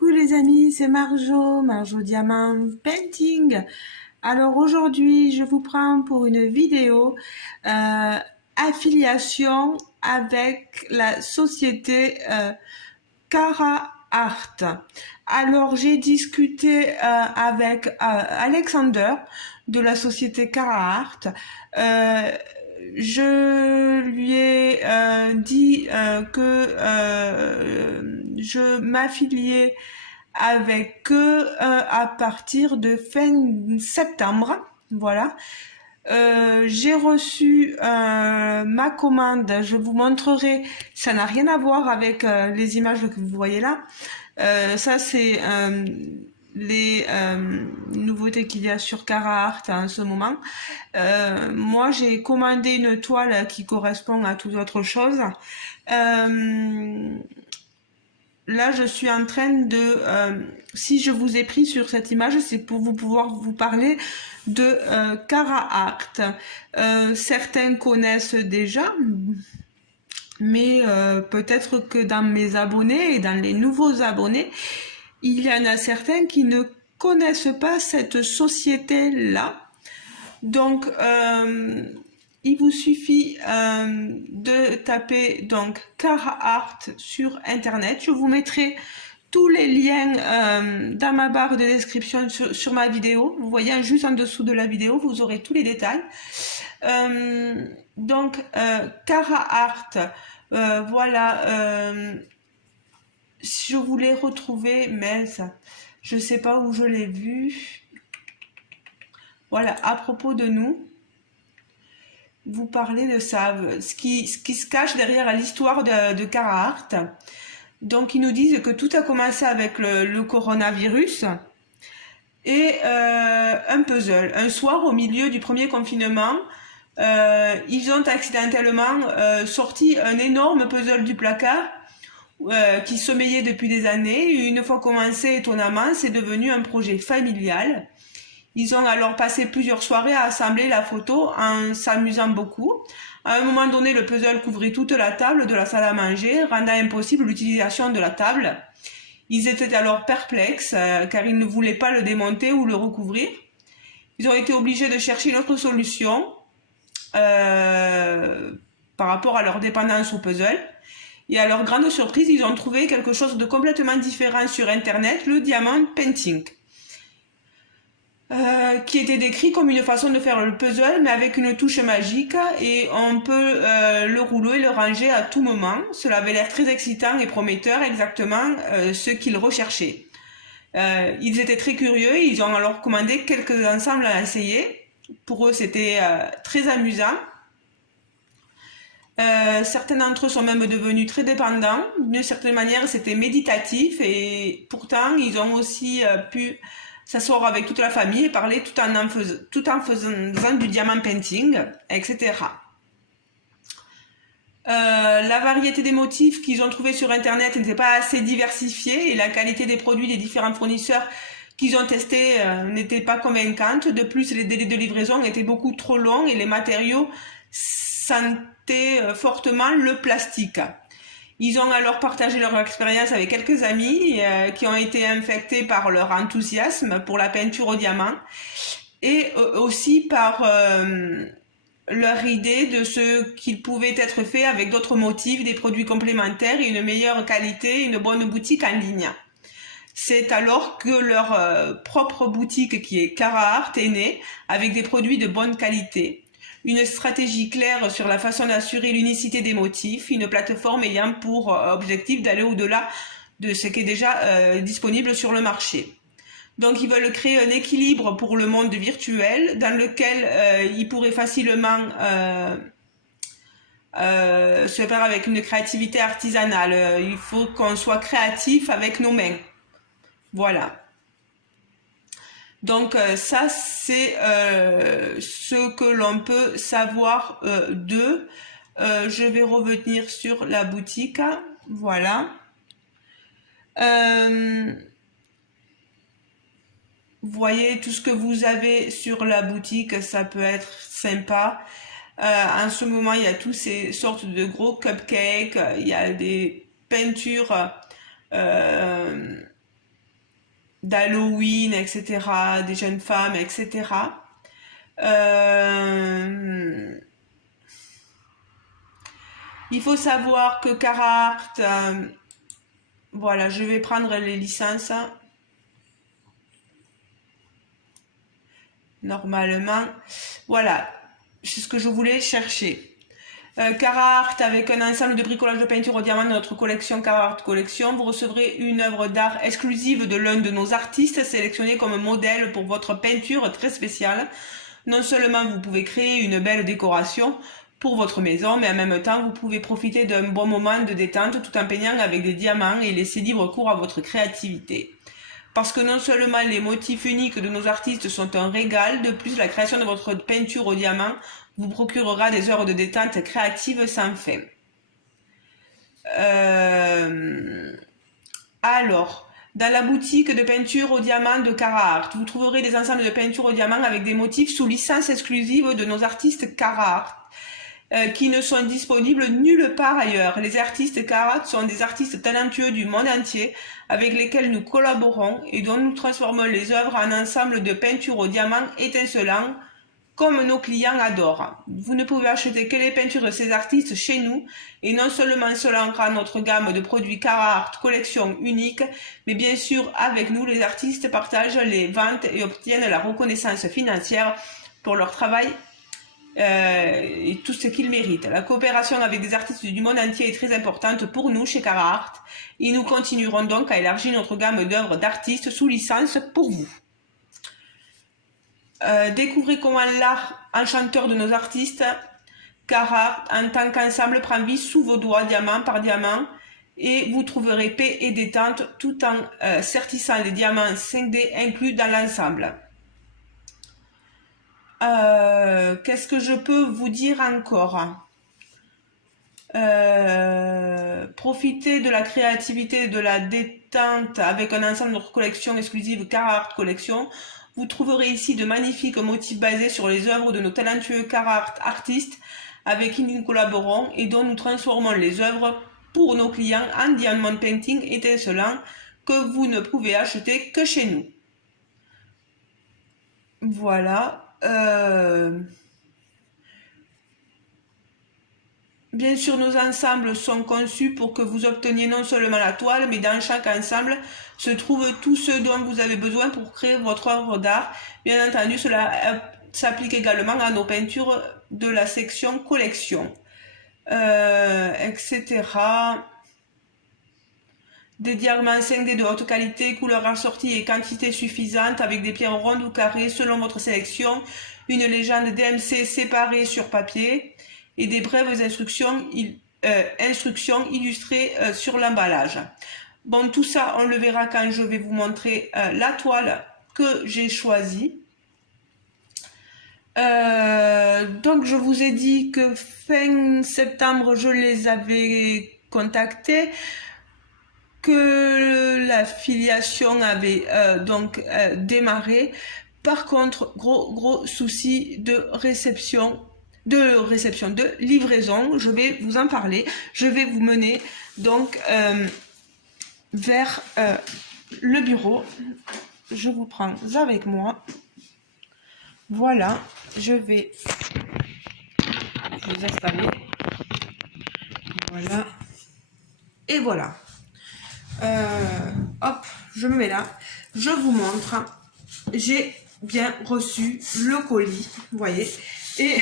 Coucou les amis, c'est Marjo Diamant Painting. Alors aujourd'hui, je vous prends pour une vidéo affiliation avec la société Cara Art. Alors j'ai discuté avec Alexander de la société Cara Art. Euh, je lui ai dit que je m'affiliais avec eux à partir de fin septembre. Voilà. J'ai reçu ma commande. Je vous montrerai. Ça n'a rien à voir avec les images que vous voyez là. Ça, c'est les nouveautés qu'il y a sur Cara Art en ce moment. Moi, j'ai commandé une toile qui correspond à toute autre chose. Là, je suis en train de... si je vous ai pris sur cette image, c'est pour pouvoir vous parler de Cara Art. Certains connaissent déjà, mais peut-être que dans mes abonnés et dans les nouveaux abonnés, il y en a certains qui ne connaissent pas cette société-là. Donc, il vous suffit de taper donc Cara Art sur internet. Je vous mettrai tous les liens dans ma barre de description sur ma vidéo. Vous voyez juste en dessous de la vidéo, vous aurez tous les détails. Donc Cara Art, voilà. Je voulais retrouver, mais ça, je sais pas où je l'ai vu. Voilà, à propos de nous. Vous parlez de ça, ce qui se cache derrière l'histoire de Cara Art. Donc ils nous disent que tout a commencé avec le coronavirus et un puzzle. Un soir, au milieu du premier confinement, ils ont accidentellement sorti un énorme puzzle du placard qui sommeillait depuis des années. Une fois commencé, étonnamment, c'est devenu un projet familial. Ils ont alors passé plusieurs soirées à assembler la photo en s'amusant beaucoup. À un moment donné, le puzzle couvrait toute la table de la salle à manger, rendant impossible l'utilisation de la table. Ils étaient alors perplexes car ils ne voulaient pas le démonter ou le recouvrir. Ils ont été obligés de chercher une autre solution par rapport à leur dépendance au puzzle. Et à leur grande surprise, ils ont trouvé quelque chose de complètement différent sur Internet, le diamond painting. Qui était décrit comme une façon de faire le puzzle, mais avec une touche magique, et on peut le rouler et le ranger à tout moment. Cela avait l'air très excitant et prometteur, exactement ce qu'ils recherchaient. Ils étaient très curieux, ils ont alors commandé quelques ensembles à essayer. Pour eux, c'était très amusant. Certains d'entre eux sont même devenus très dépendants. D'une certaine manière, c'était méditatif, et pourtant, ils ont aussi pu s'asseoir avec toute la famille et parler tout en faisant du diamant painting, etc. La variété des motifs qu'ils ont trouvés sur Internet n'était pas assez diversifiée et la qualité des produits des différents fournisseurs qu'ils ont testés n'était pas convaincante. De plus, les délais de livraison étaient beaucoup trop longs et les matériaux sentaient fortement le plastique. Ils ont alors partagé leur expérience avec quelques amis qui ont été infectés par leur enthousiasme pour la peinture au diamant et aussi par leur idée de ce qu'il pouvait être fait avec d'autres motifs, des produits complémentaires et une meilleure qualité, une bonne boutique en ligne. C'est alors que leur propre boutique qui est Cara Art est née avec des produits de bonne qualité. Une stratégie claire sur la façon d'assurer l'unicité des motifs, une plateforme ayant pour objectif d'aller au-delà de ce qui est déjà disponible sur le marché. Donc ils veulent créer un équilibre pour le monde virtuel dans lequel ils pourraient facilement se faire avec une créativité artisanale. Il faut qu'on soit créatif avec nos mains. Voilà. Donc ça, c'est ce que l'on peut savoir d'eux. Je vais revenir sur la boutique. Voilà. Vous voyez tout ce que vous avez sur la boutique, ça peut être sympa. En ce moment, il y a toutes ces sortes de gros cupcakes. Il y a des peintures d'Halloween, etc., des jeunes femmes, etc. Il faut savoir que Carhartt, voilà, je vais prendre les licences. Normalement, voilà, c'est ce que je voulais chercher. Carhartt, avec un ensemble de bricolage de peinture au diamant de notre collection Carhartt Collection, vous recevrez une œuvre d'art exclusive de l'un de nos artistes sélectionné comme modèle pour votre peinture très spéciale. Non seulement vous pouvez créer une belle décoration pour votre maison, mais en même temps vous pouvez profiter d'un bon moment de détente tout en peignant avec des diamants et laisser libre cours à votre créativité. Parce que non seulement les motifs uniques de nos artistes sont un régal, de plus la création de votre peinture au diamant vous procurera des heures de détente créative sans fin. Alors, dans la boutique de peinture au diamant de Carhartt, vous trouverez des ensembles de peinture au diamant avec des motifs sous licence exclusive de nos artistes Carhartt, qui ne sont disponibles nulle part ailleurs. Les artistes Carhartt sont des artistes talentueux du monde entier avec lesquels nous collaborons et dont nous transformons les œuvres en ensemble de peinture au diamant étincelant comme nos clients adorent. Vous ne pouvez acheter que les peintures de ces artistes chez nous et non seulement cela rend notre gamme de produits Carhartt collection unique, mais bien sûr avec nous les artistes partagent les ventes et obtiennent la reconnaissance financière pour leur travail et tout ce qu'ils méritent. La coopération avec des artistes du monde entier est très importante pour nous chez Carhartt et nous continuerons donc à élargir notre gamme d'œuvres d'artistes sous licence pour vous. Découvrez comment l'art enchanteur de nos artistes Carhartt en tant qu'ensemble prend vie sous vos doigts diamant par diamant et vous trouverez paix et détente tout en sertissant les diamants 5D inclus dans l'ensemble. Qu'est-ce que je peux vous dire encore? Profitez de la créativité et de la détente avec un ensemble de notre collection exclusive Carhartt Collection. Vous trouverez ici de magnifiques motifs basés sur les œuvres de nos talentueux Carhartt artistes avec qui nous collaborons et dont nous transformons les œuvres pour nos clients en diamond painting étincelant que vous ne pouvez acheter que chez nous. Voilà. Bien sûr, nos ensembles sont conçus pour que vous obteniez non seulement la toile, mais dans chaque ensemble se trouvent tout ce dont vous avez besoin pour créer votre œuvre d'art. Bien entendu, cela s'applique également à nos peintures de la section collection, etc. Des diamants 5D de haute qualité, couleur assortie et quantité suffisante avec des pierres rondes ou carrées selon votre sélection, une légende DMC séparée sur papier et des brèves instructions illustrées sur l'emballage. Bon, tout ça, on le verra quand je vais vous montrer la toile que j'ai choisie. Donc, je vous ai dit que fin septembre, je les avais contactés, que la filiation avait démarré. Par contre, gros souci de livraison. Je vais vous en parler. Je vais vous mener donc vers le bureau. Je vous prends avec moi. Voilà, je vais vous installer. Voilà. Et voilà. Hop, je me mets là. Je vous montre. J'ai bien reçu le colis. Vous voyez. Et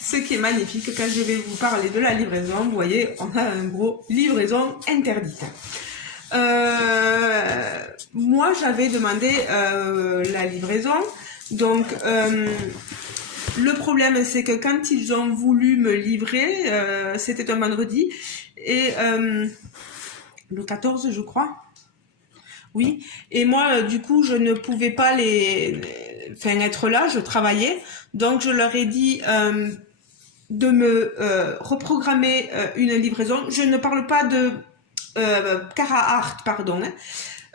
ce qui est magnifique, quand je vais vous parler de la livraison, vous voyez, on a un gros livraison interdite. Moi, j'avais demandé la livraison. Donc, le problème, c'est que quand ils ont voulu me livrer, c'était un vendredi, et le 14, je crois. Oui. Et moi, du coup, je ne pouvais pas être là, je travaillais. Donc, je leur ai dit de me reprogrammer une livraison. Je ne parle pas de Carhartt, pardon.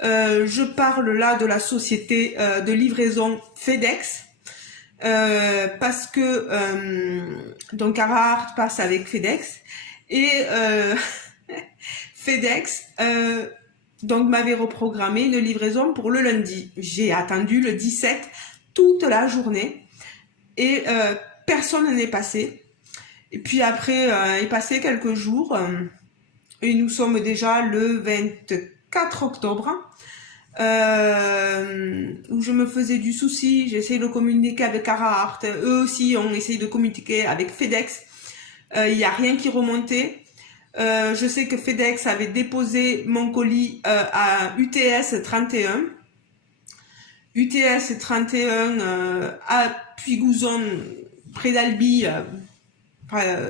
Je parle là de la société de livraison FedEx. Parce que donc Carhartt passe avec FedEx et FedEx donc m'avait reprogrammé une livraison pour le lundi. J'ai attendu le 17 toute la journée et personne n'est passé. Et puis après est passé quelques jours et nous sommes déjà le 24 octobre où je me faisais du souci. J'ai essayé de communiquer avec Carhartt, eux aussi ont essayé de communiquer avec FedEx. Il n'y a rien qui remontait. Je sais que FedEx avait déposé mon colis à UTS 31. UTS 31 à Puy-Gouzon, près d'Albi.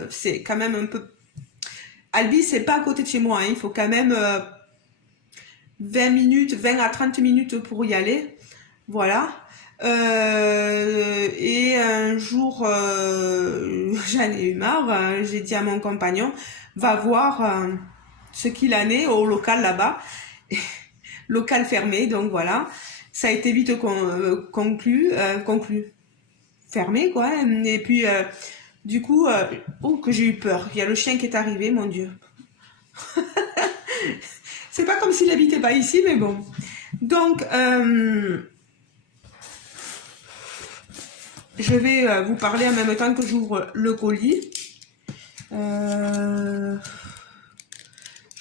C'est quand même un peu... Albi, c'est pas à côté de chez moi. Hein. Il faut quand même 20 à 30 minutes pour y aller. Voilà. Et un jour, j'en ai eu marre. J'ai dit à mon compagnon, va voir ce qu'il en est au local là-bas. Local fermé, donc voilà. Ça a été vite conclu. Fermé, quoi. Et puis, du coup, oh, que j'ai eu peur. Il y a le chien qui est arrivé, mon Dieu. C'est pas comme s'il habitait pas ici, mais bon. Donc, je vais vous parler en même temps que j'ouvre le colis. Je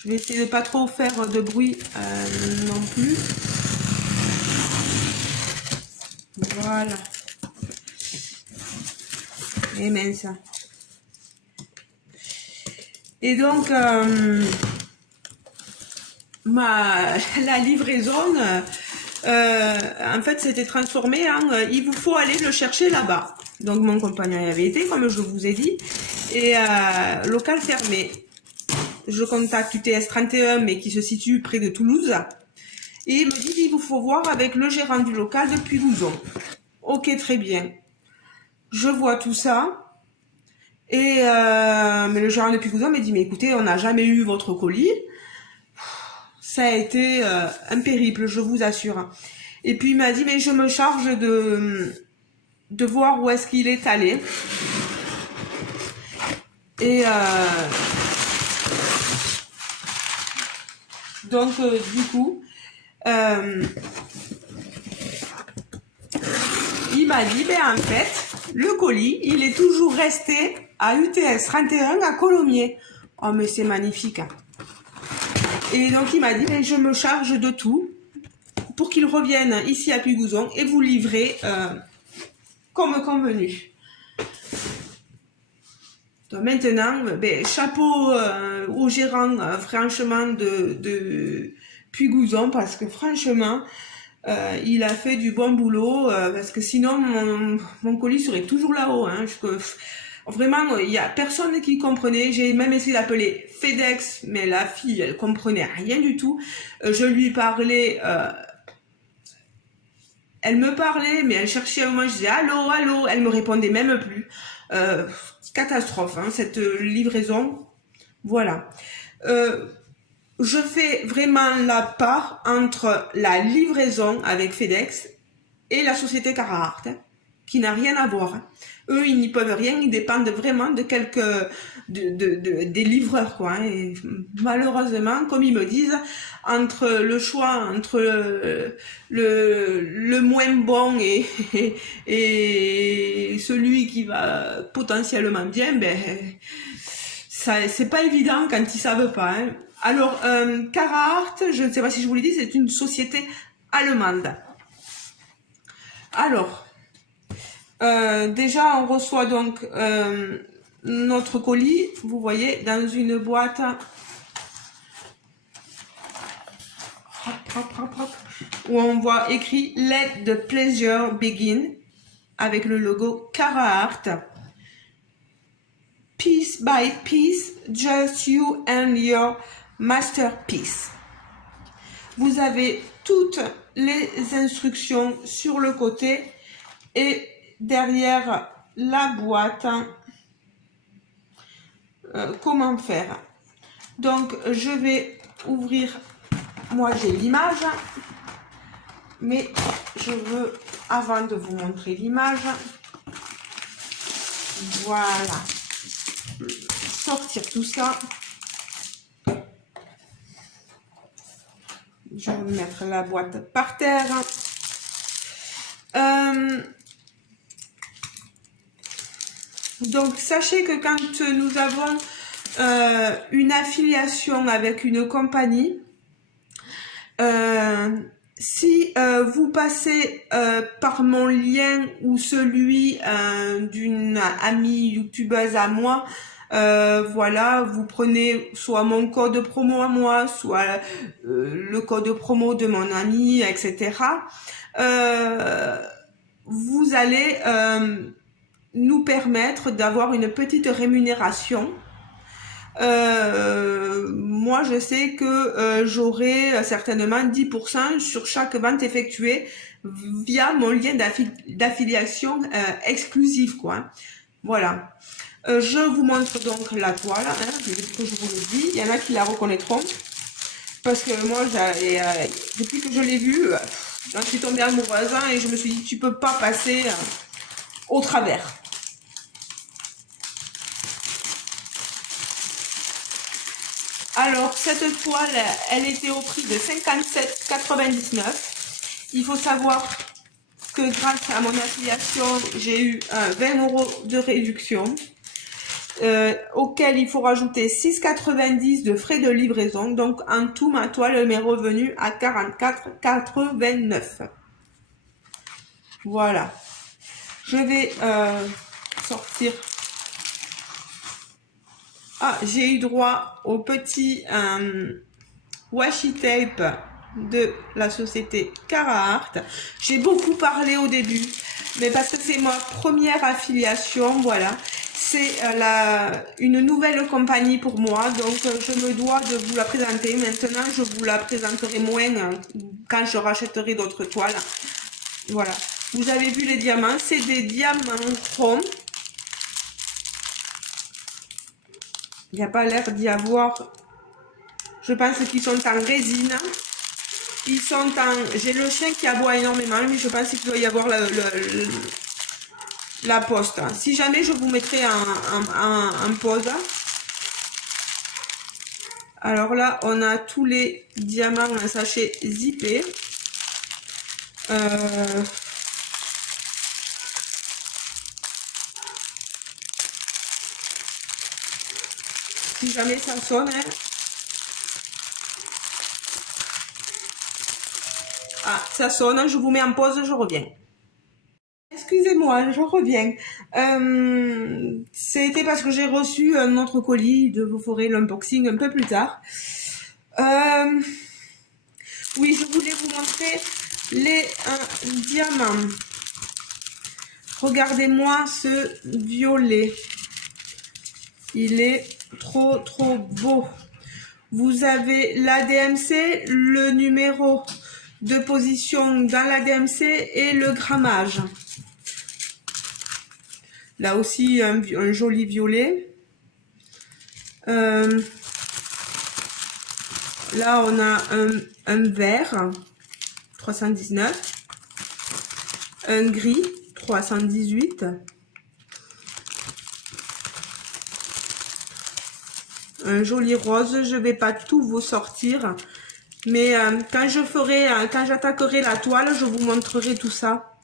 vais essayer de pas trop faire de bruit non plus. Voilà. Et mince. Et donc, la livraison, en fait, s'était transformée en il vous faut aller le chercher là-bas. Donc, mon compagnon y avait été, comme je vous ai dit, et local fermé. Je contacte UTS 31, mais qui se situe près de Toulouse, et il me dit qu'il vous faut voir avec le gérant du local de Puy-Gouzon. Ok, très bien. Je vois tout ça. Et mais le gérant de Puy-Gouzon me dit, mais écoutez, on n'a jamais eu votre colis. Ça a été un périple, je vous assure. Et puis il m'a dit, mais je me charge de voir où est-ce qu'il est allé. Et donc du coup, il m'a dit, ben en fait, le colis, il est toujours resté à UTS 31 à Colomiers. Oh mais c'est magnifique. Hein. Et donc il m'a dit, ben, je me charge de tout pour qu'il revienne ici à Puy-Gouzon et vous livrer comme convenu. Donc maintenant, ben, chapeau au gérant franchement de Puy-Gouzon parce que franchement, il a fait du bon boulot parce que sinon mon colis serait toujours là-haut. Hein, vraiment, il y a personne qui comprenait. J'ai même essayé d'appeler FedEx, mais la fille, elle comprenait rien du tout. Je lui parlais, elle me parlait, mais elle cherchait un moment. Je disais allô, allô, elle me répondait même plus. Catastrophe, hein, cette livraison. Voilà. Je fais vraiment la part entre la livraison avec FedEx et la société Carhartt, hein, qui n'a rien à voir. Hein. Eux, ils n'y peuvent rien, ils dépendent vraiment de des livreurs, quoi. Hein. Et malheureusement, comme ils me disent, entre le choix entre le moins bon et celui qui va potentiellement bien, ben ça c'est pas évident quand ils savent pas. Hein. Alors, Carhartt, je ne sais pas si je vous l'ai dit, c'est une société allemande. Alors, déjà, on reçoit donc notre colis, vous voyez, dans une boîte où on voit écrit Let the pleasure begin avec le logo Carhartt. Piece by piece, just you and your masterpiece. Vous avez toutes les instructions sur le côté et derrière la boîte, comment faire. Donc, je vais ouvrir, moi j'ai l'image, mais je veux, avant de vous montrer l'image, voilà, sortir tout ça. je vais mettre la boîte par terre. Donc, sachez que quand nous avons une affiliation avec une compagnie, si vous passez par mon lien ou celui d'une amie youtubeuse à moi, voilà, vous prenez soit mon code promo à moi, soit le code promo de mon ami, etc. Vous allez nous permettre d'avoir une petite rémunération. Moi, je sais que j'aurai certainement 10% sur chaque vente effectuée via mon lien d'affiliation exclusif, quoi. Voilà. Je vous montre donc la toile, hein, que je vous le dis. Il y en a qui la reconnaîtront. Parce que moi, depuis que je l'ai vue, j'en suis tombée amoureuse et je me suis dit, tu peux pas passer au travers. Alors, cette toile, elle était au prix de 57,99 €. Il faut savoir que grâce à mon affiliation, j'ai eu 20 € de réduction, auquel il faut rajouter 6,90 € de frais de livraison. Donc, en tout, ma toile m'est revenue à 44,89 €. Voilà. Je vais sortir. Ah, j'ai eu droit au petit washi tape de la société Carhartt. J'ai beaucoup parlé au début, mais parce que c'est ma première affiliation, voilà. C'est une nouvelle compagnie pour moi, donc je me dois de vous la présenter. Maintenant, je vous la présenterai moins quand je rachèterai d'autres toiles. Voilà. Vous avez vu les diamants, c'est des diamants ronds. Il n'y a pas l'air d'y avoir. Je pense qu'ils sont en résine. Ils sont en. J'ai le chien qui aboie énormément, mais je pense qu'il doit y avoir la poste. Si jamais, je vous mettrai en pause. Alors là, on a tous les diamants en sachet zippé. Si jamais ça sonne, hein. Ah, ça sonne, je vous mets en pause, je reviens. Excusez-moi, je reviens. C'était parce que j'ai reçu un autre colis, de vous ferai l'unboxing un peu plus tard. Oui, je voulais vous montrer les diamants. Regardez-moi ce violet. Il est trop beau. Vous avez l'ADMC, le numéro de position dans l'ADMC et le grammage. Là aussi, un joli violet. Là, on a un vert, 319. Un gris, 318. Un joli rose, je vais pas tout vous sortir, mais quand j'attaquerai la toile, je vous montrerai tout ça.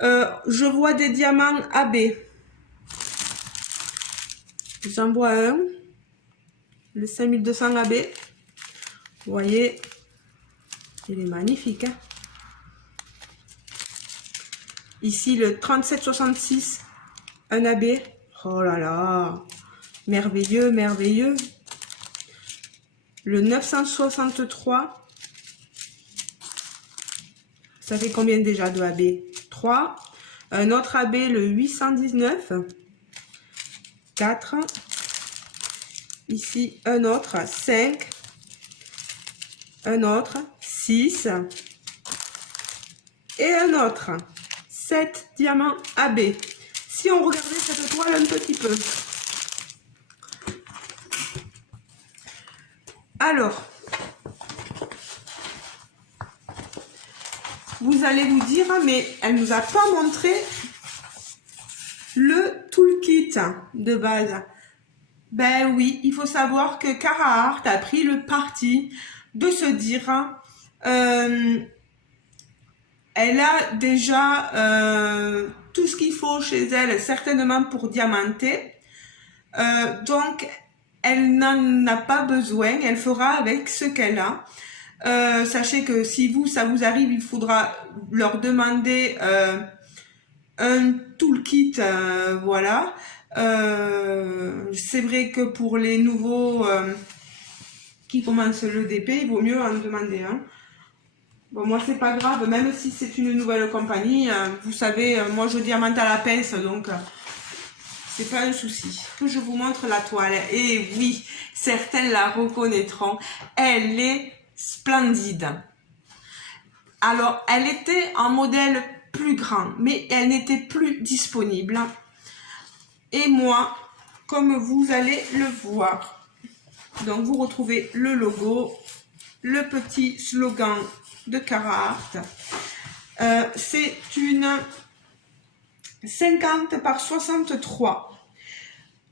Je vois des diamants AB. J'en vois un, le 5200 AB. Vous voyez, il est magnifique, hein. Ici, le 3766, un AB. Oh là là, merveilleux, merveilleux. Le 963, ça fait combien déjà de AB? 3. Un autre AB, le 819. 4. Ici, un autre, 5. Un autre, 6. Et un autre, 7 diamants AB. Si on regardait cette toile un petit peu. Alors, vous allez vous dire, mais elle nous a pas montré le toolkit de base. Ben oui, il faut savoir que Carhartt a pris le parti de se dire, Elle a déjà tout ce qu'il faut chez elle, certainement pour diamanter. Donc, elle n'en a pas besoin. Elle fera avec ce qu'elle a. Sachez que si ça vous arrive, il faudra leur demander un toolkit, voilà. C'est vrai que pour les nouveaux qui commencent le DP, il vaut mieux en demander un. Bon, moi, c'est pas grave, même si c'est une nouvelle compagnie, vous savez, moi, je diamante à la pince, donc c'est pas un souci. Que je vous montre la toile. Et oui, certains la reconnaîtront. Elle est splendide. Alors, elle était en modèle plus grand, mais elle n'était plus disponible. Et moi, comme vous allez le voir, donc vous retrouvez le logo, le petit slogan de Carhartt. C'est une 50 par 63.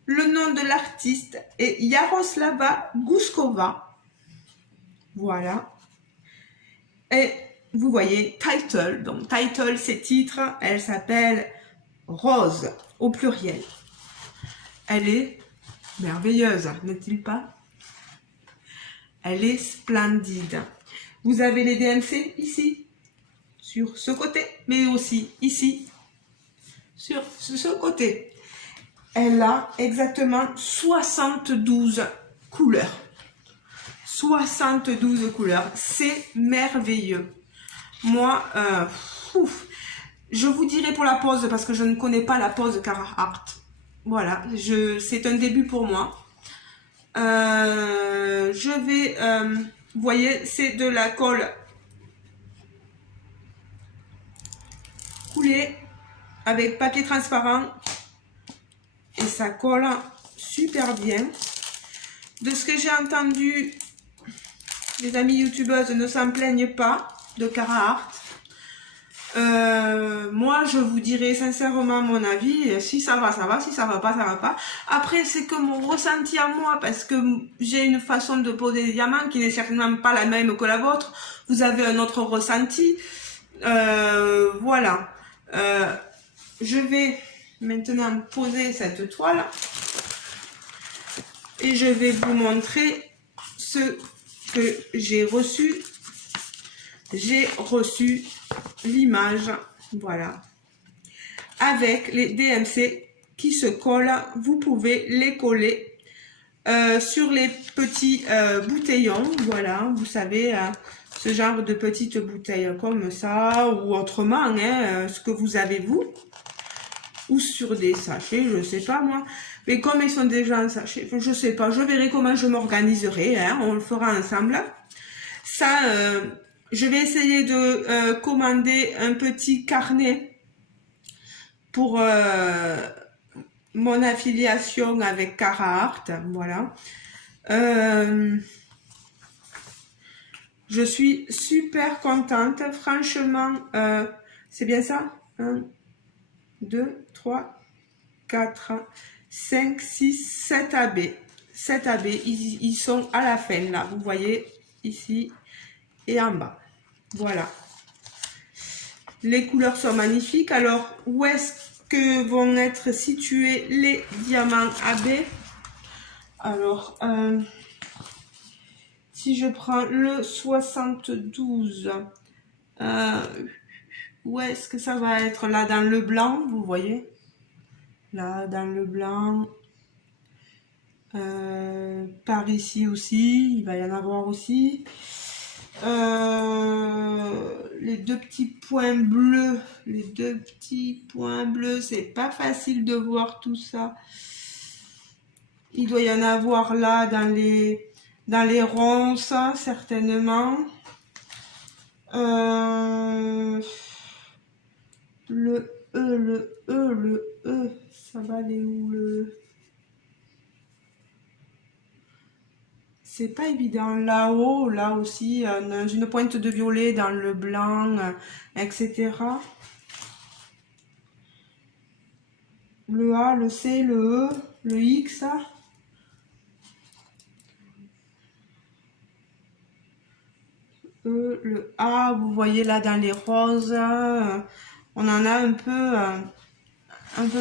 Le nom de l'artiste est Yaroslava Guskova. Voilà. Et vous voyez title. Donc title, c'est titre. Elle s'appelle Rose au pluriel. Elle est merveilleuse, n'est-il pas? Elle est splendide. Vous avez les DMC ici, sur ce côté, mais aussi ici, sur ce côté. Elle a exactement 72 couleurs. 72 couleurs. C'est merveilleux. Moi, je vous dirai pour la pose, parce que je ne connais pas la pose Carhartt. Voilà, c'est un début pour moi. Je vais, vous voyez, c'est de la colle coulée avec papier transparent et ça colle super bien. De ce que j'ai entendu, les amis youtubeuses ne s'en plaignent pas de Carhartt. Moi, je vous dirai sincèrement mon avis. Si ça va, ça va. Si ça va pas, ça va pas. Après, c'est que mon ressenti à moi, parce que j'ai une façon de poser des diamants qui n'est certainement pas la même que la vôtre. Vous avez un autre ressenti. Voilà. Je vais maintenant poser cette toile et je vais vous montrer ce que j'ai reçu. J'ai reçu l'image, voilà, avec les DMC qui se collent. Vous pouvez les coller sur les petits bouteillons, voilà, vous savez, ce genre de petites bouteilles comme ça, ou autrement, hein, ce que vous avez vous, ou sur des sachets, je sais pas moi, mais comme ils sont déjà en sachet, je sais pas, je verrai comment je m'organiserai, hein, on le fera ensemble. Ça, je vais essayer de commander un petit carnet pour mon affiliation avec Carhartt, voilà. Je suis super contente, franchement, c'est bien ça? 1, 2, 3, 4, 5, 6, 7 AB. 7 AB, ils sont à la fin, là, vous voyez, ici et en bas. Voilà. Les couleurs sont magnifiques. Alors, où est-ce que vont être situés les diamants AB? Alors, si je prends le 72, où est-ce que ça va être? Là, dans le blanc, vous voyez? Là, dans le blanc. Par ici aussi, il va y en avoir aussi. Les deux petits points bleus, c'est pas facile de voir tout ça. Il doit y en avoir là dans les ronces, certainement. Le E, ça va aller où le... C'est pas évident. Là-haut, là aussi, une pointe de violet dans le blanc, etc. Le A, le C, le E, le X. E, le A, vous voyez là dans les roses, on en a un peu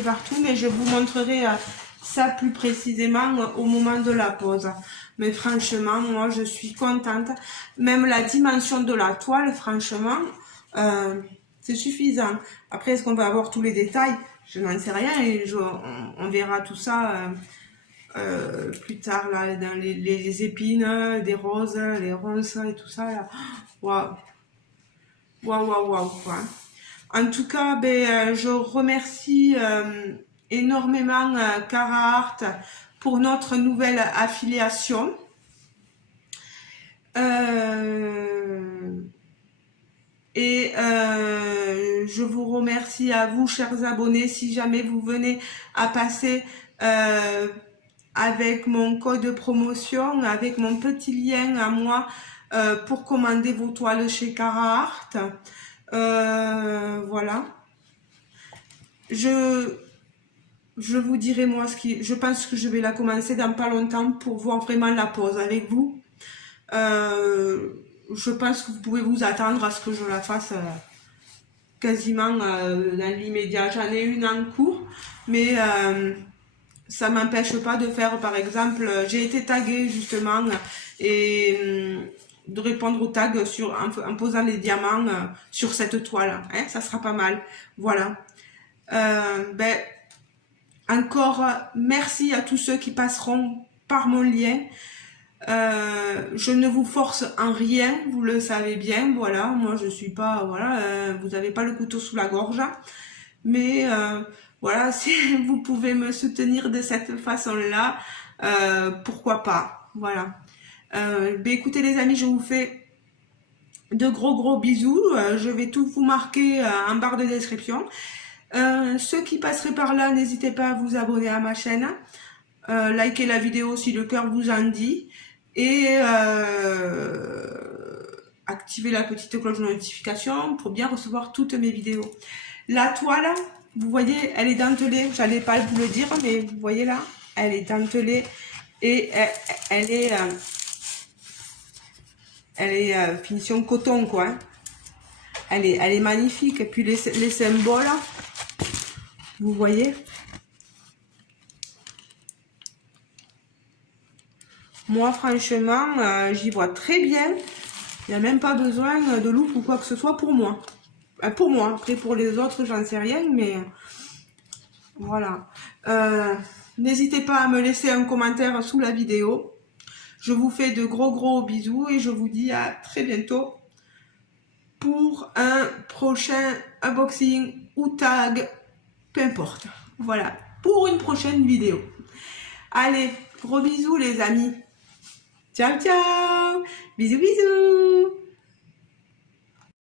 partout, mais je vous montrerai ça plus précisément au moment de la pose. Mais franchement, moi je suis contente. Même la dimension de la toile, franchement, c'est suffisant. Après, est-ce qu'on va avoir tous les détails? Je n'en sais rien et on verra tout ça plus tard là dans les épines, des roses, les ronces et tout ça là. Waouh, waouh, waouh, waouh, quoi. En tout cas, je remercie énormément Carhartt pour notre nouvelle affiliation. Je vous remercie à vous, chers abonnés, si jamais vous venez à passer avec mon code de promotion, avec mon petit lien à moi pour commander vos toiles chez Carhartt. Voilà. Je vous dirai moi je pense que je vais la commencer dans pas longtemps pour voir vraiment la pose avec vous. Je pense que vous pouvez vous attendre à ce que je la fasse quasiment dans l'immédiat. J'en ai une en cours, mais ça m'empêche pas de faire, par exemple, j'ai été taguée justement et de répondre aux tags en posant les diamants sur cette toile. Hein, ça sera pas mal. Voilà. Encore merci à tous ceux qui passeront par mon lien. Je ne vous force en rien, vous le savez bien, voilà, moi je suis pas, voilà, vous n'avez pas le couteau sous la gorge, mais voilà, si vous pouvez me soutenir de cette façon-là, pourquoi pas, voilà. Écoutez les amis, je vous fais de gros bisous, je vais tout vous marquer en barre de description. Ceux qui passeraient par là, n'hésitez pas à vous abonner à ma chaîne, likez la vidéo si le cœur vous en dit, et activez la petite cloche de notification pour bien recevoir toutes mes vidéos. La toile, vous voyez, elle est dentelée, j'allais pas vous le dire, mais vous voyez là, elle est dentelée et elle est finition coton, quoi, hein. Elle est magnifique. Et puis les symboles, vous voyez, moi franchement j'y vois très bien. Il n'y a même pas besoin de loupe ou quoi que ce soit pour moi. Pour moi, après pour les autres j'en sais rien, mais voilà. N'hésitez pas à me laisser un commentaire sous la vidéo. Je vous fais de gros bisous et je vous dis à très bientôt pour un prochain unboxing ou tag, peu importe. Voilà, pour une prochaine vidéo. Allez, gros bisous les amis. Ciao, ciao. Bisous.